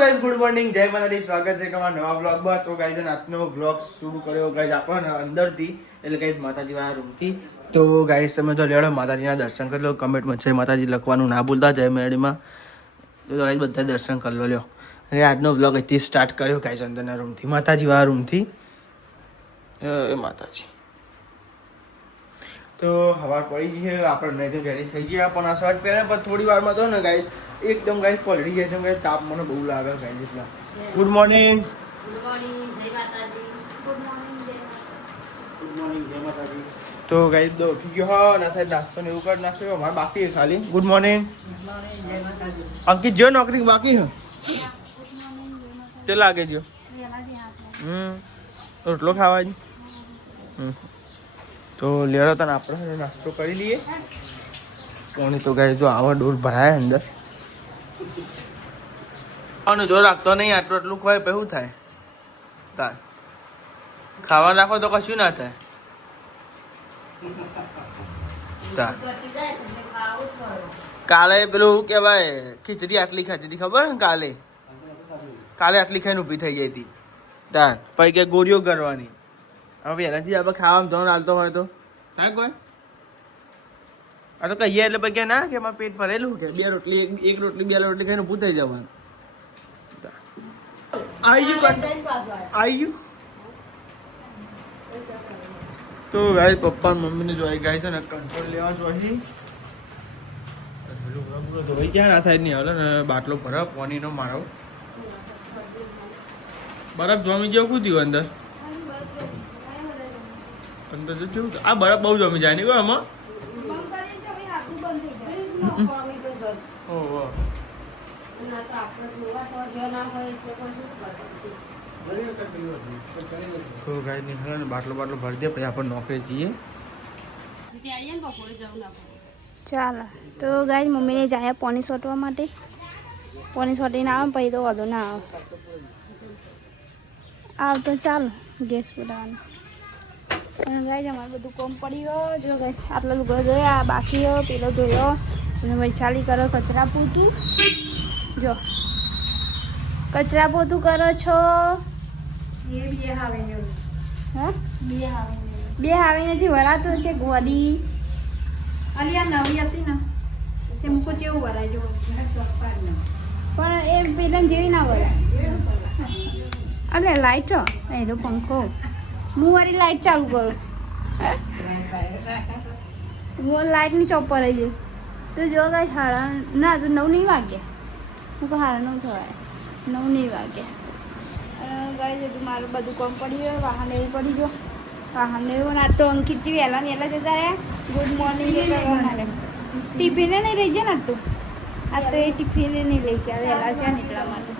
Guys good morning જય માતાજી સ્વાગત છે તમારા નવા બ્લોગમાં તો ગાઈસ આજનો બ્લોગ શરૂ કર્યો ગાઈસ આપણને અંદરથી એટલે ગાઈસ માતાજી વાળા રૂમથી તો ગાઈસ તમે તો લેડો માતાજીના દર્શન કરી લો કમેન્ટમાં જય માતાજી લખવાનું ના ભૂલતા જય મેળીમાં તો ગાઈસ બધા દર્શન કરી લો લ્યો અને આજનો બ્લોગ અહીંથી સ્ટાર્ટ કર્યો ગાઈસ અંદરના રૂમથી માતાજી વાળા રૂમથી માતાજી તો હવા પડી ગઈ છે આપણે નહીં રેડી થઈ ગયા પણ આ શર્ટ પહેરે પણ થોડી વારમાં તો ને ગાઈસ एकदम गाइस पलटी गए थे ताप મને બહુ લાગે ગાઈસ એટલા ગુડ મોર્નિંગ જય માતાજી ગુડ મોર્નિંગ જય માતાજી તો ગાઈસ દો ઉઠી ગયો હો ના થાય નાસ્તો ને એવું કરી નાખ્યો મારે બાકી છે ખાલી ગુડ મોર્નિંગ જય માતાજી અંકિત જો નોકરી બાકી છે તે લાગે જો રોટલો ખાવા જ તો લેરો તને આપણે નાસ્તો કરી લઈએ કોની તો ગાઈસ જો આવા ડોર ભરાય અંદર જો રાખતો નહીં આટલું આટલું ખવાય પછી શું થાય તાર ખાવા રાખો તો કશું ના થાય તાર કાલે પેલું કેવાય ખીચડી આટલી ખાતી હતી ખબર ને કાલે આટલી ખાઈને ઊભી થઈ ગઈ હતી તાર પછી કે ગોળીઓ કરવાની હવે એનાથી આપણે ખાવામાં ધોન હાલતો હોય તો થાય કોઈ આ તો કહીએ એટલે પછી ના કે એમાં પેટ ભરેલું કે બે રોટલી એક રોટલી બે રોટલી ખાઈને ઊભું થઈ જવાનું તો ગાય પપ્પા મમ્મીને જોઈ ગાય છે ને કંટ્રોલ લેવા જોઈએ ધોઈ ક્યાં ના થાય નહીં હાલો ને બાટલો બરફ પાણીનો મારો બરફ જમી જેવું શું થયું અંદર અંદર તો કેવું આ બરફ બહુ જમી જાય નહીં આમાં તો ગાય નીકળે ને બાટલો ભરી દે પછી આપણે નોકરી જઈએ ચાલો તો ગાય મમ્મીને જાય પાણી છોટવા માટે પાણી છોટીને આવે પછી તો વધુ ના આવે તો ચાલો ગેસ પુરાવાનું અને ગાય અમારે બધું કોમ પડી ગયો જો ગાય આટલો લુગડો જોયો બાકી પેલો જોયો અને વૈશાલી કરો કચરા પોતું જો કચરા પોતું કરો છો બે આવે નથી વરાતું છે ગોડી અલિયા નવી હતી ને તે મૂકો જેવું વરાય જો પણ એ પેલા જેવી ના વરાય અલે લાઈટ એનો પંખો હું વારી લાઈટ ચાલુ કરું હું લાઈટની ચોપર આવી જાય તો જો ગાય હાડા ના તો 9 નહીં વાગ્યા હું તો હાડા 9 થવાય 9 નહીં વાગ્યા ગાય જેટલું મારું બધું કામ પડી ગયું વાહન એવું પડી ગયો વાહન એવું ના તો અંકિતજી વહેલા ને વહેલા જતા રહ્યા ગુડ મોર્નિંગ ટિફિને નહીં લઈ જાય ને તું આ તો એ ટિફિને નહીં લઈ જાય વહેલા છે નીકળવા માટે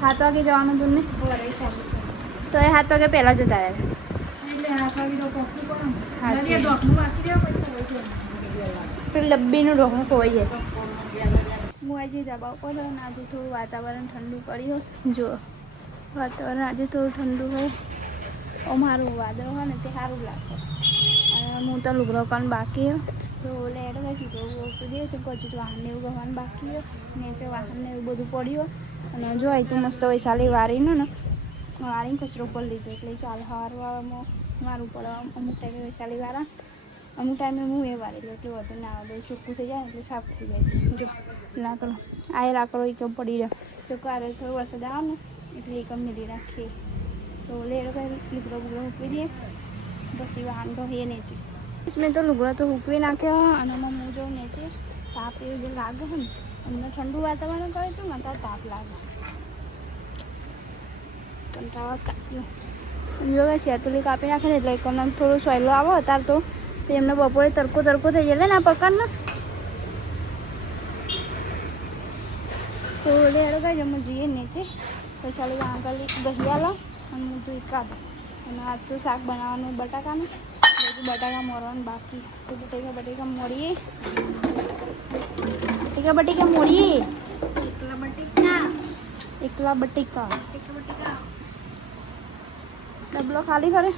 7 વાગે જવાનું તું ને તો એ 7 વાગે પહેલાં જતા રહ્યા ડબ્બીનું ઢોકણું ખોવાઈ જાય હું આજે દબાવ પડે અને આજે થોડું વાતાવરણ ઠંડુ કર્યું જો વાતાવરણ આજે થોડું ઠંડુ હોય અમારું વાદળ હોય ને તે સારું લાગે અને હું તો લુગડો કાન બાકી તો લેટ ગઈ લુગડો ઓછું દે છે કચું વાહનને એવું ગવાનું બાકી નીચે વાહનને એવું બધું પડ્યું અને જો અહીં તો મસ્ત વૈશાલી વારીને ને વારીને કચરો પર લીધો એટલે ચાલ હારવામાં મારું પડે અમુક ટાઈમે વૈશાલી વાળા અમુક ટાઈમે હું એ વારેલું એટલે વધુ ના આવે ચોખ્ખું થઈ જાય એટલે સાફ થઈ જાય જો લાકડો આ લાકડો એકમ પડી રહ્યો જો કારે થોડો વરસાદ આવે ને એટલે એકમ મિલી રાખીએ તો લેડો કઈ લુગડો બુગડો મૂકવી દઈએ પછી વાહન તો એ નીચે મેં તો લુગડો તો મૂકવી નાખ્યો અને હું જો નીચે તાપ એવું જે લાગે ને અમને ઠંડુ વાતાવરણ કરે તો મને તાપ લાગે કંટાળો કાપ્યો યોગા શેતુલી કાપી નાખે ને એટલે એકમ થોડો સોયલો આવો અત્યારે તો એમને બપોરે તડકો થઈ જાય ને આ પકારને તો લેડો કઈ અમે જઈએ નીચે પછી આગળ દહિયા લો અને હું તો કાઢ અને આજ તો શાક બનાવવાનું બટાકાનું બધું બટાકા મોરવાનું બાકી તો બટાકા મોરીએ એકલા બટેકા ડબલો ખાલી કરે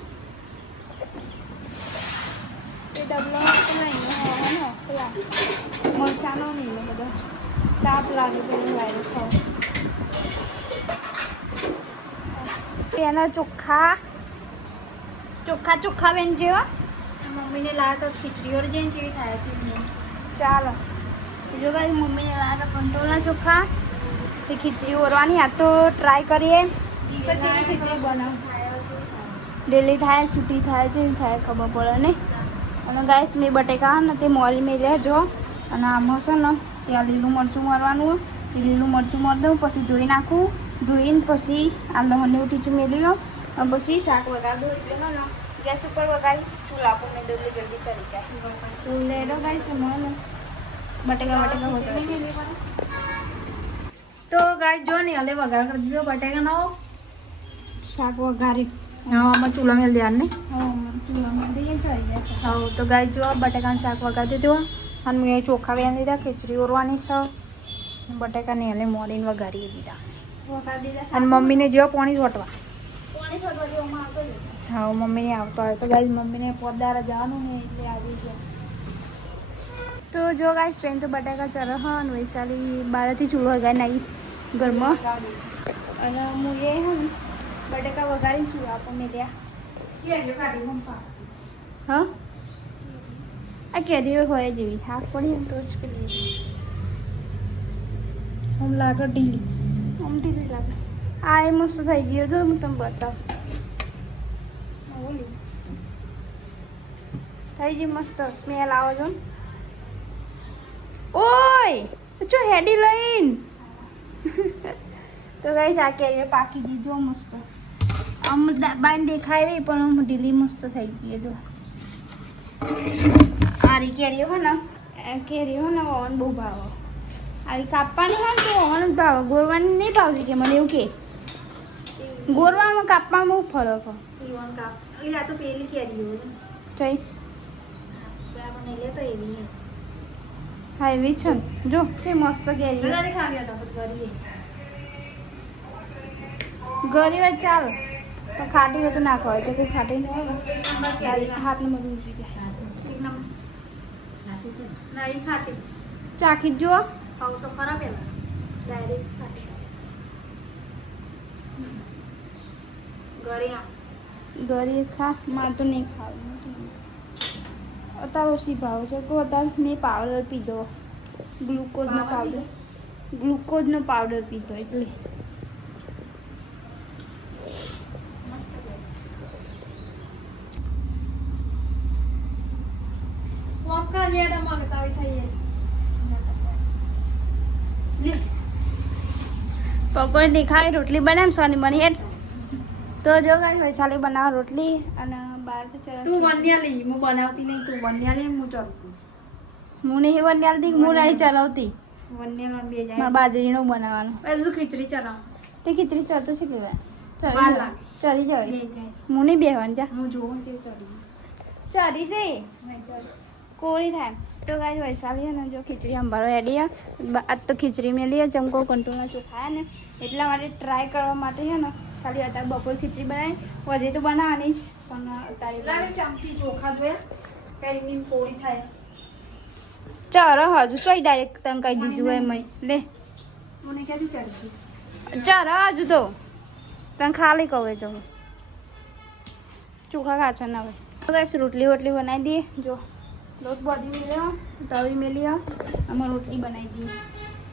એ ડબલો નહીં પેલા મરચાંનો નહીં બધો તાપ લાગે તો વાયરસ ખાવ એના ચોખ્ખા બેન જેવા મમ્મીને લાગે તો ખીચડી ઓર જઈને જેવી થાય છે ચાલો જો ગાઈસ મમ્મીને લાગે કંટ્રોલના ચોખ્ખા તે ખીચડી ઓરવાની આ તો ટ્રાય કરીએ તો જેવી ખીચડી બનાવ ડેલી થાય છૂટી થાય છે થાય ખબર પડે ને અને ગાઈસ મેં બટેકા ને તે મોરી મેં લેજો અને આમાં છે ને ત્યાં લીલું મરચું મારવાનું તે લીલું મરચું મારી દઉં પછી ધોઈ નાખું ધોઈને પછી આ લહણની ટીચું મેલ્યું અને પછી શાક વગાડી દઉં એટલે ને ગેસ ઉપર વગાડી ચૂલા પર મેં જલ્દી ચડી જાય તો લેડો ગાઈસ મને બટેકા તો ગાઈસ જો ને હલે વઘાર કરી દીધો બટેકાનો શાક વઘારી હા આમાં ચૂલા મેળ દેવાનું ને ચૂલા મેળ દઈએ હા તો ગાઈસ જો બટેકાનું શાક વઘારી દીધું અને મેં ચોખા વેણ દીધા ખીચડી ઓરવાની છે બટેકાને હલે મોડીને વઘારી દીધા અને મમ્મીને જેવો પાણી છોટવા હા મમ્મીને આવતો હોય તો ગાઈસ મમ્મીને પોદારા જવાનું ને એટલે આવી ગયા તો જો ગાઈસ પેન તો બટાકા ચરહ અને વૈશાલી બહારથી ચૂલો વગાડીને આવી ઘરમાં અને હું એ હે ને બટાકા વગાડીને ચૂલા પર મેલ્યા હા આ કેરીઓ હોય જેવી થાક પડી ને તો જ પેલી આમ લાગે ઢીલી લાગે આ એ મસ્ત થઈ ગયો તો હું તમને બતાવું થઈ ગઈ મસ્ત સ્મેલ આવે છો ઓય ચો હેડી લઈન તો ગાઈસ આ કેરીઓ પાકી ગઈ જો મસ્ત આમ બાઈને દેખાય રહી પણ આમ ઢીલી મસ્ત થઈ ગઈ જો આરી કેરીઓ હો ને ઓવન બહુ ભાવે આવી કાપવાની હોય ને તો ઓવન જ ભાવે ગોરવાની નહીં ભાવતી કે મને એવું કે ગોરવામાં કાપવામાં બહુ ફરક હોય આ તો પેલી કેરીઓ થઈ હા એવી છે ને જો તે મસ્ત કેરી ગરી હોય ચાલો પણ ખાટી હોય તો ના ખવાય તો કંઈ ખાટી નહીં હોય હાથને બધું ઉતરી જાય ખાટી ચાખી જ જુઓ ખાવ તો ખરા પેલા ડાયરેક્ટ ખાટી ગરી ખા મારે તો નહીં ખાવું અત્યારે ઓછી ભાવ છે કે અત્યારે મેં પાવડર પીધો ગ્લુકોઝનો પાવડર પીધો એટલે પકોડી ખાઈ રોટલી બનાવી સોની બની હેઠ તો જો ગાઈસ વૈશાલી બનાવ રોટલી અને બહારથી ચલો તું વન્યાલી હું બનાવતી નહીં તું વન્યાલી હું ચલ હું નહીં વન્યાલતી હું નહીં ચલાવતી વન્યાલ બે જાય મારે બાજરીનું બનાવવાનું બધું ખીચડી ચલાવ તે ખીચડી ચડતો છે કેવા વાર લાગે. ચડી જાય બે જાય હું નહીં બેહવાની જા હું જોઉં છે ચડી ચડી જઈ કોળી થાય તો ગાઈસ વૈશાલી છે ને જો ખીચડી સંભાળો એડી આજ તો ખીચડી મેલી ચમકો કંટ્રોલના ચોખા ને એટલા માટે ટ્રાય કરવા માટે છે ને ખાલી અત્યારે બપોર ખીચડી બનાવી હજી તો બનાવવાની જ પણ અત્યારે લાવે ચમચી ચોખા જોયા કઈ પોળી થાય ચાલો હજુ તો ડાયરેક્ટ તને કહી દીધું એમ લે મને ક્યાંથી ચડતી ચાલો હજુ તો તને ખાલી કહું તો ચોખા કાચા ના હોય તો ગાઈસ રોટલી બનાવી દઈએ જો લોટ બધી મેલ્યો તવી મેલી આમાં રોટલી બનાવી દઈએ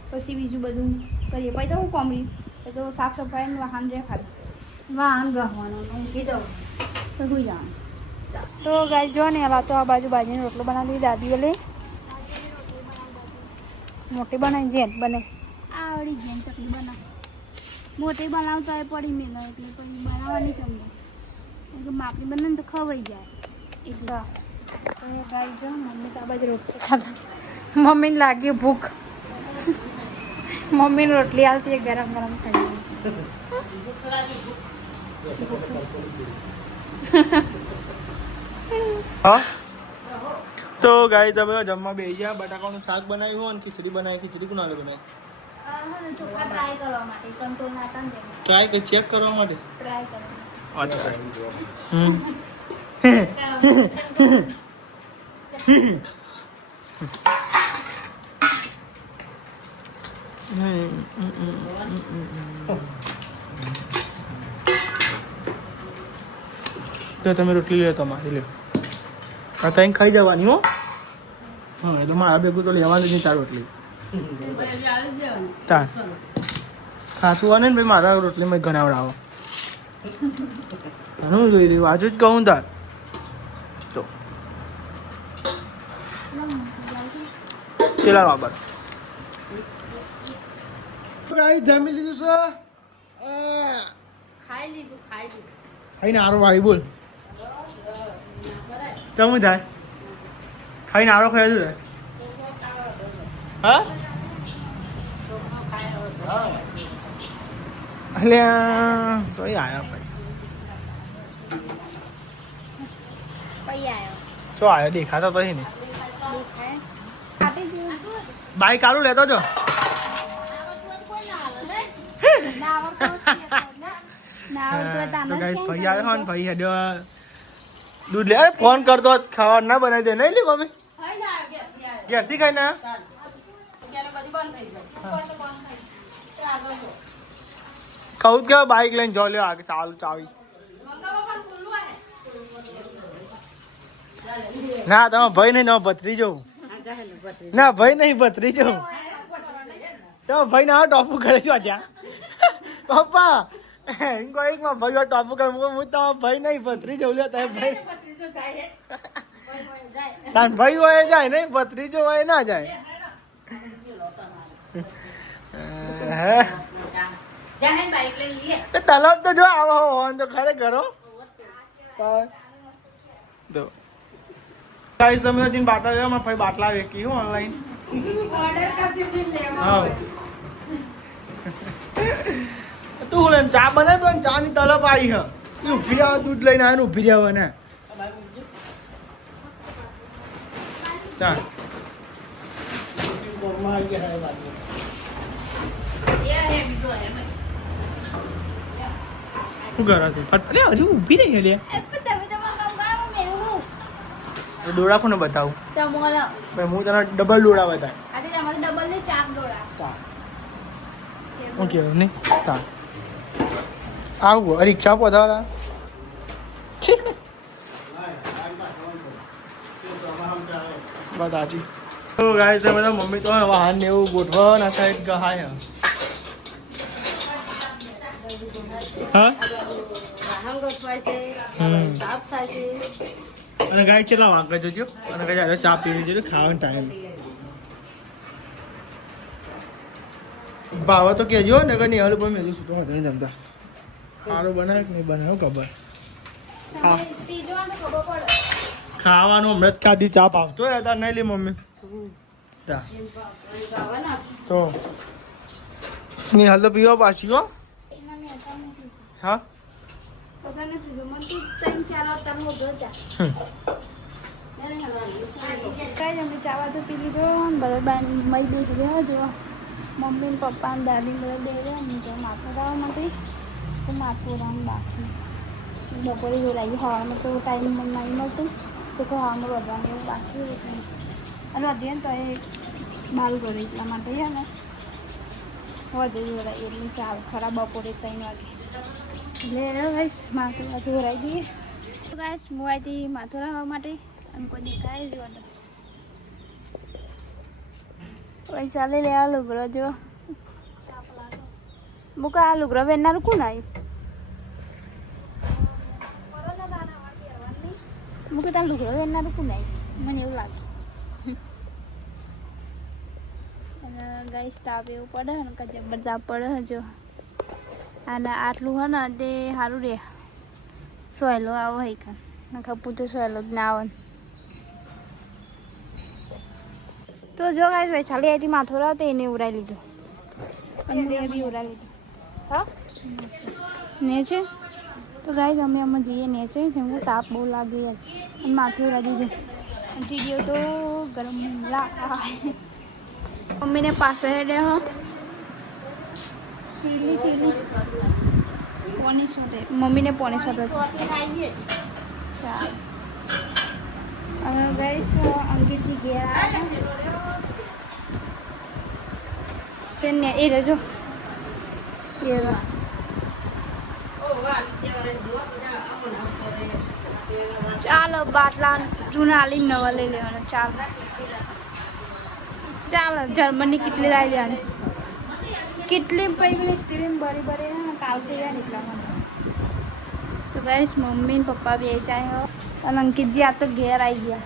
પછી બીજું બધું કરીએ પછી તો હું કોમરી એ તો સાફ સફાઈ વાહન રે ખાલી વાહન ગહવાનું મૂકી દઉં તો સુઈ જવાનું તો ગાઈસ જો ને હવે તો આ બાજુની રોટલો બનાવી દીધી દાદીએ લે મોટી બનાવી જેન બને આવડી જેન ચકલી બનાવ મોટી બનાવતા એ પડી મેલો એટલે પછી બનાવવાની છે અમને માપની બને ને તો ખવાઈ જાય એટલે તો એ ગાઈ જો મમ્મી તો આ બાજુ રોટલી ખાતા મમ્મીને લાગી ભૂખ મમ્મીને રોટલી આવતી ગરમ થઈ હા તો ગાઈ તમે જમવા બેસી ગયા બટાકાનું શાક બનાવ્યું હોય અને ખીચડી બનાવી ખીચડી કોણ આગળ બનાવી ટ્રાય કરવા માટે કંટ્રોલ ના હતા ને ટ્રાય કરી ચેક કરવા માટે ટ્રાય કરવા અચ્છા તો તમે રોટલી લો તમારી લો આ કંઈ ખાઈ જવાની હો હા એટલે મારા ભેગું તો લેવાનું જ નહીં તાર રોટલી તાર ખાતું હોય ને ભાઈ મારા રોટલીમાં ઘણાવડાવો ઘણું જોઈ રહ્યું આજુ જ કહું તાર તો ચલા બાબા જમી લીધું છે ખાઈને આરો ભાઈ બોલ ચમું થાય ખાઈને આરો ખાઈ દઉં હા એટલે તો આવ્યા ભાઈ શું આવ્યો દેખાતો તો ને બાઈક આલું લેતો જો ભાઈ આવ્યો ને ભાઈ હેડ્યો દૂધ લે ફોન કરતો ખાવા ના બનાવી દે નહીં લે મમ્મી ઘેરથી ખાઈને કહું કે બાઈક લઈને જો લ્યો આગળ ચાલુ ચાવી ના તમે ભાઈ નહીં તમે ભત્રીજો ના ભાઈ નહીં ભત્રીજો તમે ભાઈ ના ટોપુ કરે છો ત્યાં પપ્પા કોઈ ભાઈ ટોપુ કરે હું તમારા ભાઈ નહીં ભત્રીજો લ્યો તમે ભાઈ તાર ભાઈ હોય જાય નહીં ભત્રીજો હોય ના જાય તલાબ તો જો આવો હોવાનું તો ખરેખર તો ગાઈસ તમે હજી બાટલા લેવા માં ભાઈ બાટલા વેકી હું ઓનલાઈન ઓર્ડર કરજે છે લેવા હા તું લે ચા બનાય પણ ચા ની તલબ આવી હે તું ઉભી રહ્યા દૂધ લઈને આવીને ઉભી રહ્યા ને ચા શું કરે છે અરે હજુ ઊભી રહી લે દોડા કોને બતાવું ભાઈ હું તને ડબલ દોડા બતાય ઓકે નહીં હા આવું રિક્ષા પધારા બતાજી તો ગાઈસ બધા મમ્મી તો વાહન ને એવું ગોઠવવાના સાઈડ ગહાય હા અને ગાય કેટલા વાગે જોજો અને ગાય ચા પીવી જોઈએ ખાવાનો ટાઈમ ભાવ તો કેજો ને કે નહીં હાલું પણ મેં છૂટો હતો નહીં જમતા સારું બનાવે કે નહીં બનાવ્યો ખબર ખાવાનું હમણાં જ ખાધી ચા ભાવતો હતા નહીં લી મમ્મી તો નહીં હાલ તો પીવા પાછી હો હા ચાવા તો પી લીધો બધા મઈ દૂધ ગયો જો મમ્મી ને પપ્પા ને દાદી બધા બે રહ્યા ને તો માથું રાવા માટે તો માથું રામ બાકી બપોરે જોડાઈ હવામાં તો ટાઈમ નહીં મળતું તો હવામાં વધવાનું એવું બાકી હોય છે અને વધીએ ને તો એ બારું કરે એટલા માટે છે ને વધુ જોડાય એટલે ચાલ ખરા બપોરે 3 વાગે એટલે ગાઈસ માથું જોડાઈ દઈએ તો ગાઈસ હું આવી માથું રાવા માટે અને કોઈ દેખાય જ વાંધો પૈસા લઈ લે આ લુગડો જો મુકા આ લુગડો વેરનારું કોણ આવ્યું મુકા તાર લુગડો વેરનારું કોણ આવ્યું મને એવું લાગે અને ગાઈસ તાપ એવું પડે ને કે જબર તાપ પડે જો અને આટલું હોય ને તે સારું રે સોયલો આવો હોય કાં નખા પૂછો સોયલો જ ના આવે તો જો ગાઈસ વૈશાલી આવી માથું રાવ તો એને ઉરાઈ લીધું અને મેં બી ઉરાઈ લીધું હા નેચે તો ગાઈસ અમે જઈએ નેચે કેમ કે તાપ બહુ લાગે યાર અને માથું ઉરાઈ દીધું વિડીયો તો ગરમ મમ્મીને પાસે હેડે હો ચીલી પોણી સોટે મમ્મીને પોણી સોટે ચાલ હવે ગાઈસ અંકિતજી ગયા તેને એ રહેજો એ ચાલો બાટલા જૂના આલી નવા લઈ લેવાના. ચાલો ચાલો જર્મની કેટલી લાવી દેવાની. કેટલી પેલી સ્ક્રીન બરી બરી ને કાલથી રહ્યા ને એટલા માટે. તો ગાઈસ મમ્મી ને પપ્પા બે ચાય અને અંકિતજી આ તો ઘેર આવી ગયા.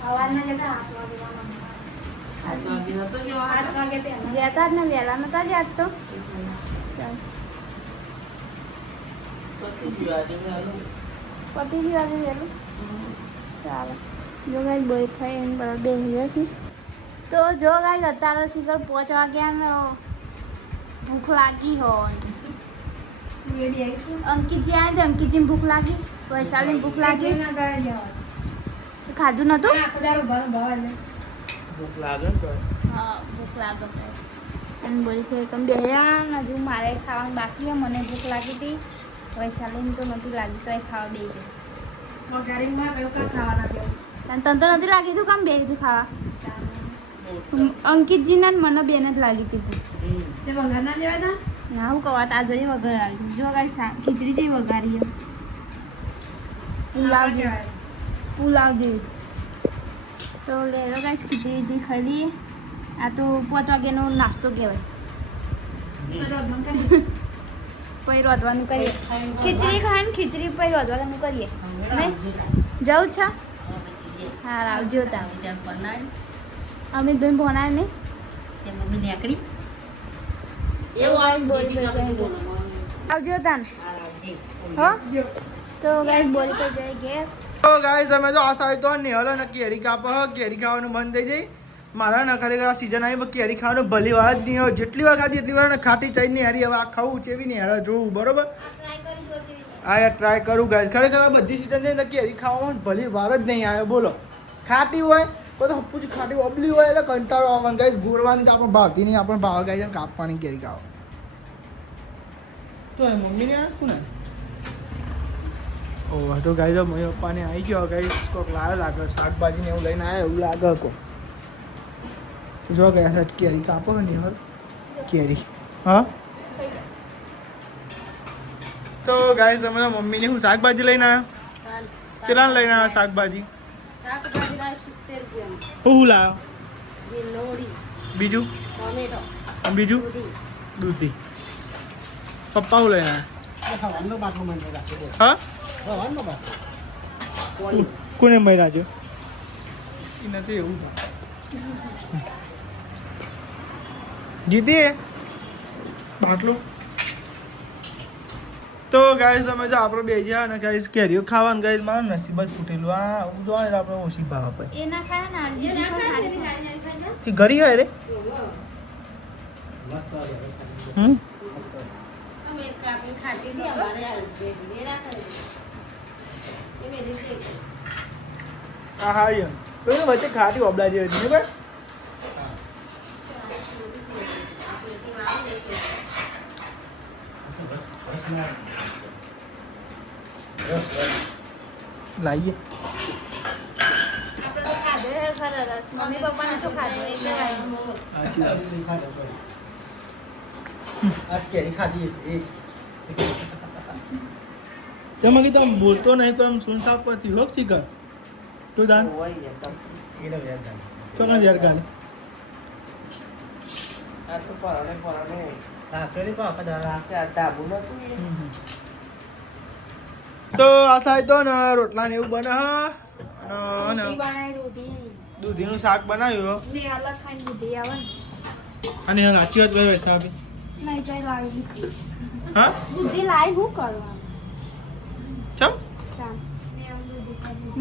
સવારના જતા 8 વાગે પહેલા. જતા જ ને વહેલા નતા જ આજ તો. પતી ગયું આજે વહેલું. ચાલો જો ગાઈસ બોય ખાઈ એને બધા બેસી ગયા છે. તો જો ગાઈસ અત્યારે શીખર 5 વાગ્યા ને ભૂખ લાગી હોય. રેડી આવીશું. અંકિતજી આવ્યા છે. અંકિતજીને ભૂખ લાગી, વૈશાલીને ભૂખ લાગી. ના ગયા જવા. ખાધું નતું? આખો દાડો ભાવ એટલે. ભૂખ લાગે ને તો હા ભૂખ લાગે છે. અને બોલી છે તમે બેહ્યા ને હજુ મારે ખાવાનું બાકી છે. મને ભૂખ લાગી હતી, વૈશાલીને તો નથી લાગી તો એ ખાવા બે છે. વઘારીમાં કયું કાં ખાવાના જેવું. અને તને તો નથી લાગી તું કામ બે હતી ખાવા? અંકિતજીને ને મને બેને જ લાગી હતી ભૂખ. તે વઘાર ના લેવા તા? ના હું કહું આ જોડે વઘાર આવી જો ગાઈ ખીચડી જેવી વઘારી પુલાવ જેવી પુલાવ જેવી. તો લે લો ગાઈસ ખીચડી જે ખાઈ લઈએ. આ તો 5 વાગ્યાનો નાસ્તો કહેવાય. પછી રોધવાનું કરીએ. ખીચડી ખાય ને ખીચડી પછી રોધવાનું કરીએ નહીં જવું છે? હા આવજો તા. અમે ધોઈને ભણાય નહીં આવજો તાન. હો તો ગાઈસ બોરી પર જાય ઘેર. તો ગાઈસ અમે જો આ સાઈડ તો નિહલો ને કેરી કાપો કેરી ખાવાનું બંધ થઈ જાય. મારા ન ખરેખર આ સિઝન આવી પણ કેરી ખાવાનું ભલી વાર જ નહીં હોય. જેટલી વાર ખાધી એટલી વાર ને ખાટી ચાઈ નહીં હારી. હવે આ ખાવું છે એવી નહીં હારે જોવું બરોબર. હા યાર ટ્રાય કરું ગાઈસ. ખરેખર આ બધી સિઝન ને કેરી ખાવામાં ભલી વાર જ નહીં આવે. બોલો ખાટી હોય તો હપ્પુજી ખાટી ઓબલી હોય એટલે કંટાળો આવવાનું ગાઈસ. ગોળવાની તો આપણે ભાવતી નહીં. આપણે ભાવ ગાઈસ કાપવાની કેરી ખાવા તો મમ્મીને કોને ઓહ તો ગાઈસ મમ્મી પપ્પાને આવી ગયો ગાઈસ. કોક લાવ્યો લાગે શાકભાજી ને એવું લઈને આવ્યા એવું લાગે કો. જો ગયા સાઈડ કેરી કાપો ને યાર કેરી. હા તો ગાઈસ અમે મમ્મીને હું શાકભાજી લઈને આવ્યા. કેટલા લઈને આવ્યા શાકભાજી? હું લાવ્યો બીજું બીજું દૂધી. પપ્પા હું લઈને આવ્યા? હા કોને મર્યા છે? એ નથી એવું જીતી બાટલો. તો ગાઈસ અમે જો આપણે બે જ્યાં અને ગાઈસ કેરીઓ ખાવાનું ગાઈસ મારું નસીબ જ ફૂટેલું. આ હું જો આપણે ઓછી ભાવ આપે એ ના ખાય ને કે ઘરી હોય રે. હા હા યાર તો એ વચ્ચે ખાટી ઓબલા જેવી હતી ને ભાઈ. લાવીએ મમ્મી પપ્પાને તો ખાધું એટલે આજ કેરી ખાધી તમે કીધું આમ બોલતો નહીં કોઈ આમ સુનસાપ પરથી હોક શીખર તું દાન ચોનો યાર ગાલે તો આ સાઈડ તો ને રોટલા ને એવું બને અને દૂધીનું શાક બનાવ્યું ને અલગ ખાઈને દૂધી આવે ને અને સાચી વાત કહ્યું સાહેબ. નહીં કઈ લાવી દૂધી. હા દૂધી લાવી શું કરવાનું? ચમ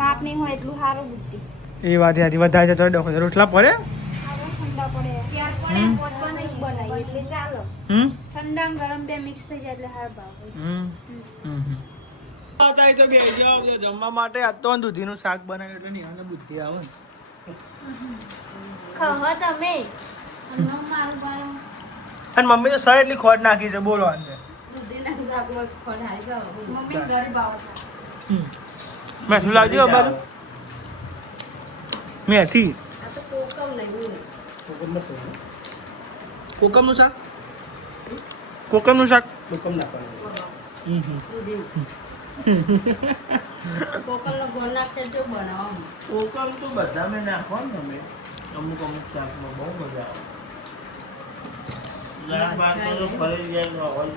માપ નહીં હોય એટલું સારું દૂધી. એ વાત યાર વધારે છે તો રોટલા પડે ઠંડા પડે ચાર પડે પોતવા નહીં બનાવી એટલે ચાલો. ઠંડા ગરમ બે મિક્સ થઈ જાય એટલે હાર ભાવ. તો બે જમવા માટે આ તો દૂધીનું શાક બનાવ્યું એટલે નિહાને બુદ્ધિ આવે. ખવા તમે મારું બારું અને મમ્મી તો સહ એટલી ખોટ નાખી છે બોલો અંદર. મમ્મી ઘર ભાવ હતા. મેઠું લાવજો બાજુ મેથી કોકમનું શાક કોકમનું શાક કોકલનો ગોળ નાખશે જો બનાવવામાં. કોકમ તો બધા મેં નાખો ને તમે અમુક શાકમાં બહુ મજા આવે શાક બાદ તો ફરી જાય તો હોય